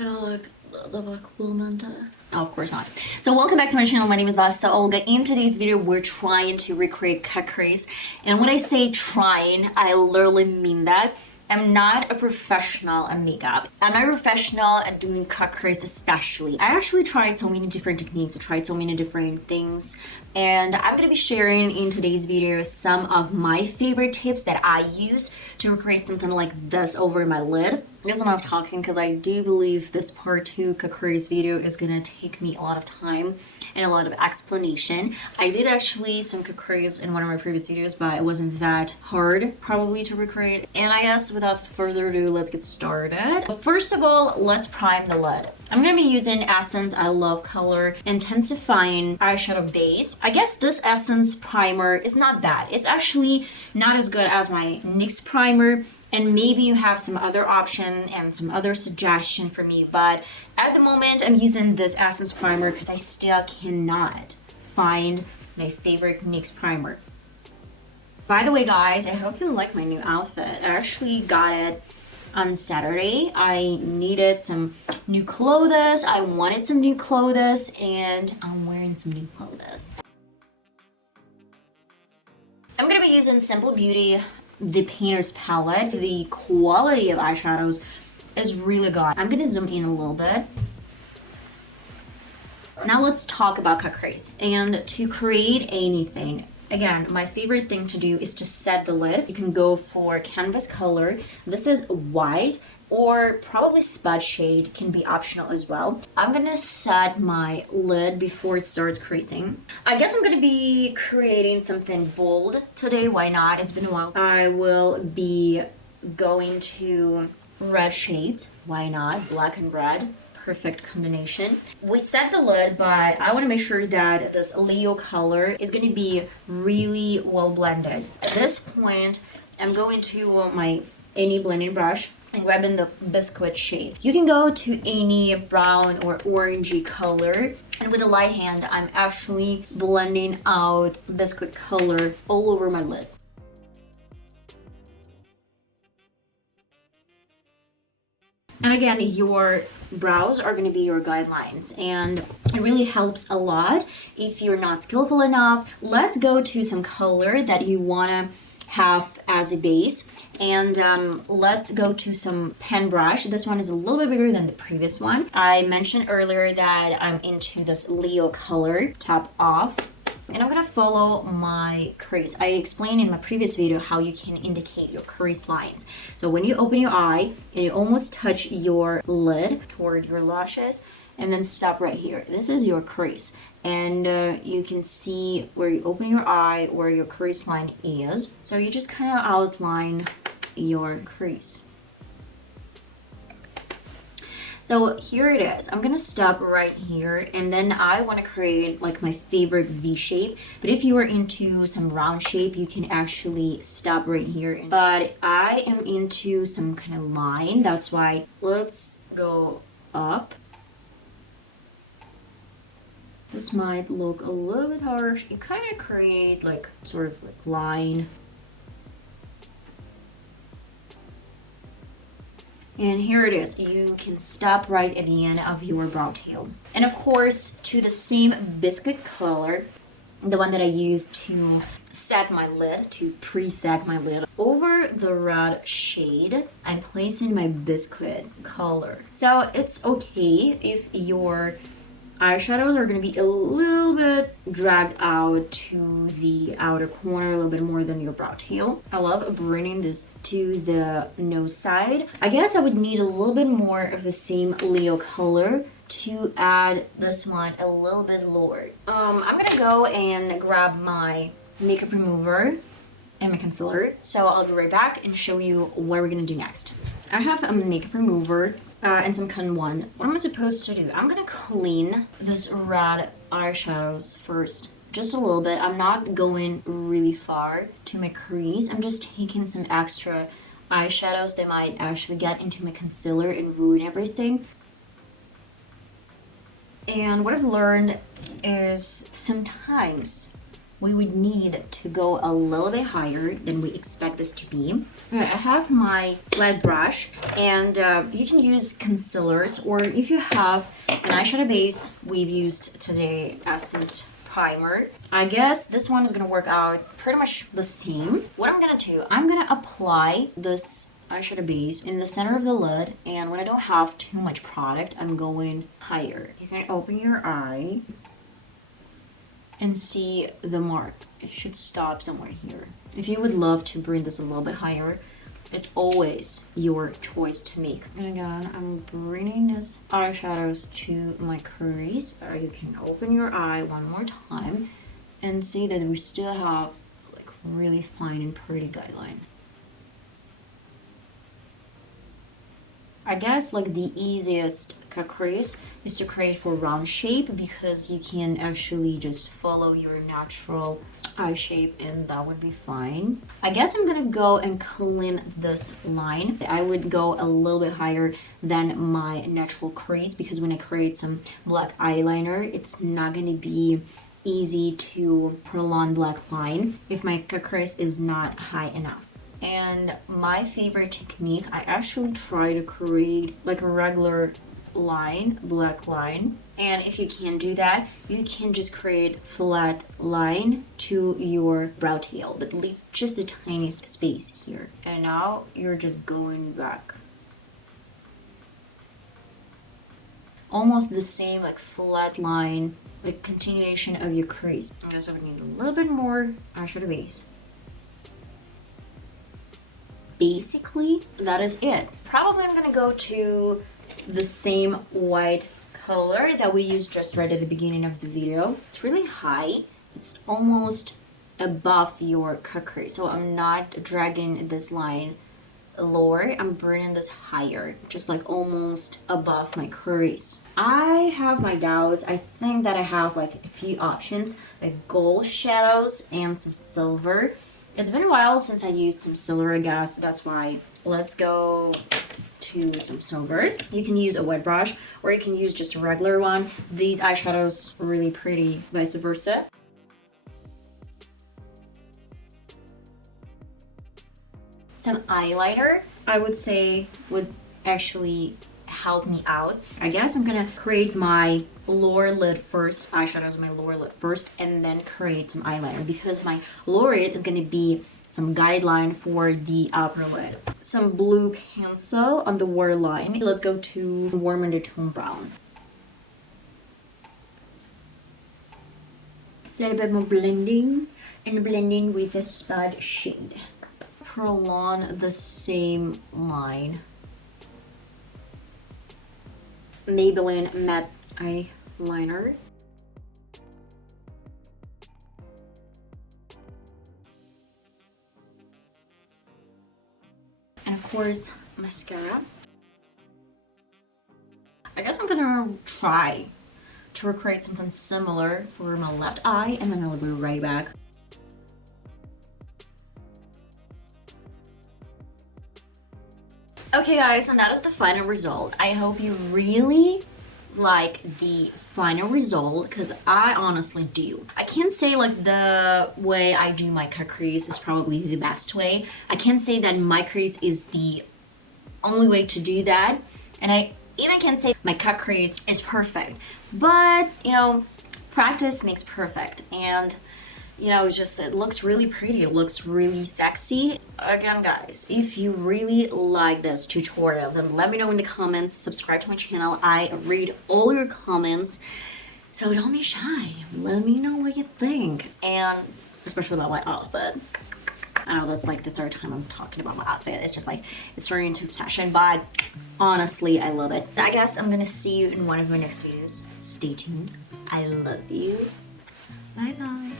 I don't like the moment. Oh, of course not. So welcome back to my channel. My name is VassaOlga. In today's video, we're trying to recreate cut crease. And when I say trying, I literally mean that. I'm not a professional at makeup. I'm not a professional at doing cut crease especially. I actually tried so many different techniques. I tried so many different things. And I'm going to be sharing in today's video some of my favorite tips that I use to recreate something like this over my lid. I guess enough talking because I do believe this part 2 cut crease video is going to take me a lot of time and a lot of explanation. I did actually some cut crease in one of my previous videos, but it wasn't that hard probably to recreate. And I guess without further ado, let's get started. First of all, let's prime the lid. I'm going to be using Essence I Love Color Intensifying Eyeshadow Base. I guess this Essence primer is not bad. It's actually not as good as my NYX primer. And maybe you have some other option and some other suggestion for me, but at the moment I'm using this Essence primer because I still cannot find my favorite NYX primer. By the way, guys, I hope you like my new outfit. I actually got it on Saturday. I needed some new clothes. I wanted some new clothes, and I'm wearing some new clothes. I'm gonna be using Simple Beauty the Painter's Palette. The quality of eyeshadows is really good. I'm gonna zoom in a little bit. Now let's talk about cut crease. And to create anything, again, my favorite thing to do is to set the lid. You can go for canvas color. This is white, or probably spud shade can be optional as well. I'm gonna set my lid before it starts creasing. I guess I'm gonna be creating something bold today. Why not? It's been a while. I will be going to red shades. Why not? Black and red. Perfect combination. We set the lid, but I want to make sure that this Leo color is going to be really well blended. At this point, I'm going to my any blending brush and grabbing the biscuit shade. You can go to any brown or orangey color, and with a light hand, I'm actually blending out biscuit color all over my lid. And again, your brows are going to be your guidelines, and it really helps a lot if you're not skillful enough. Let's go to some color that you want to have as a base, and let's go to some pen brush. This one is a little bit bigger than the previous one. I mentioned earlier that I'm into this Leo color. Tap off. And I'm gonna follow my crease. I explained in my previous video how you can indicate your crease lines. So when you open your eye and you almost touch your lid toward your lashes, and then stop right here. This is your crease. And you can see where you open your eye, where your crease line is. So you just kind of outline your crease. So here it is. I'm gonna stop right here, and then I want to create like my favorite V shape. But if you are into some round shape, you can actually stop right here. But I am into some kind of line. That's why let's go up. This might look a little bit harsh. You kind of create like sort of like line. And here it is. You can stop right at the end of your brow tail. And of course, to the same biscuit color, the one that I used to set my lid, to preset my lid, over the red shade, I'm placing my biscuit color. So it's okay if your eyeshadows are going to be a little bit dragged out to the outer corner, a little bit more than your brow tail. I love bringing this to the nose side. I guess I would need a little bit more of the same Leo color to add this one a little bit lower. I'm gonna go and grab my makeup remover and my concealer. So I'll be right back and show you what we're gonna do next. I have a makeup remover and some Cotton One. What am I supposed to do? I'm gonna clean this red eyeshadows first, just a little bit. I'm not going really far to my crease. I'm just taking some extra eyeshadows that might actually get into my concealer and ruin everything. And what I've learned is sometimes we would need to go a little bit higher than we expect this to be. Alright, I have my flat brush, and you can use concealers, or if you have an eyeshadow base, we've used today Essence primer. I guess this one is gonna work out pretty much the same. What I'm gonna do, I'm gonna apply this eyeshadow base in the center of the lid, and when I don't have too much product, I'm going higher. You can open your eye and see the mark. It should stop somewhere here. If you would love to bring this a little bit higher, it's always your choice to make. And again, I'm bringing this eyeshadows to my crease. You can open your eye one more time and see that we still have like really fine and pretty guideline. I guess like the easiest crease is to create for round shape, because you can actually just follow your natural eye shape and that would be fine. I guess I'm gonna go and clean this line. I would go a little bit higher than my natural crease, because when I create some black eyeliner, it's not gonna be easy to prolong black line if my crease is not high enough. And my favorite technique, I actually try to create like a regular line, black line. And if you can't do that, you can just create flat line to your brow tail, but leave just a tiny space here. And now you're just going back. Almost the same like flat line, like continuation of your crease. I guess I would need a little bit more eyeshadow base. Basically, that is it. Probably I'm gonna go to the same white color that we used just right at the beginning of the video. It's really high. It's almost above your crease. So I'm not dragging this line lower. I'm bringing this higher, just like almost above my crease. I have my doubts. I think that I have like a few options, like gold shadows and some silver. It's been a while since I used some silver, I guess. That's why. Let's go to some silver. You can use a wet brush, or you can use just a regular one. These eyeshadows are really pretty, vice versa. Some eyeliner, I would say, would actually help me out. I guess I'm gonna create my lower lid first, eyeshadows on my lower lid first, and then create some eyeliner, because my lower lid is gonna be some guideline for the upper lid. Some blue pencil on the waterline. Let's go to warm undertone brown. A little bit more blending, and blending with a spud shade. Prolong the same line. Maybelline matte eyeliner. And of course, mascara. I guess I'm gonna try to recreate something similar for my left eye, and then I'll be right back. Okay guys, and that is the final result. I hope you really like the final result, because I honestly do. I can't say like the way I do my cut crease is probably the best way. I can't say that my crease is the only way to do that. And I even can't say my cut crease is perfect. But, you know, practice makes perfect. And you know, it's just, it looks really pretty, it looks really sexy. Again guys, if you really like this tutorial, then let me know in the comments, subscribe to my channel. I read all your comments, so don't be shy. Let me know what you think, and especially about my outfit. I know that's like the third time I'm talking about my outfit. It's just like, it's turning into obsession, but honestly, I love it. I guess I'm gonna see you in one of my next videos. Stay tuned. I love you. Bye bye.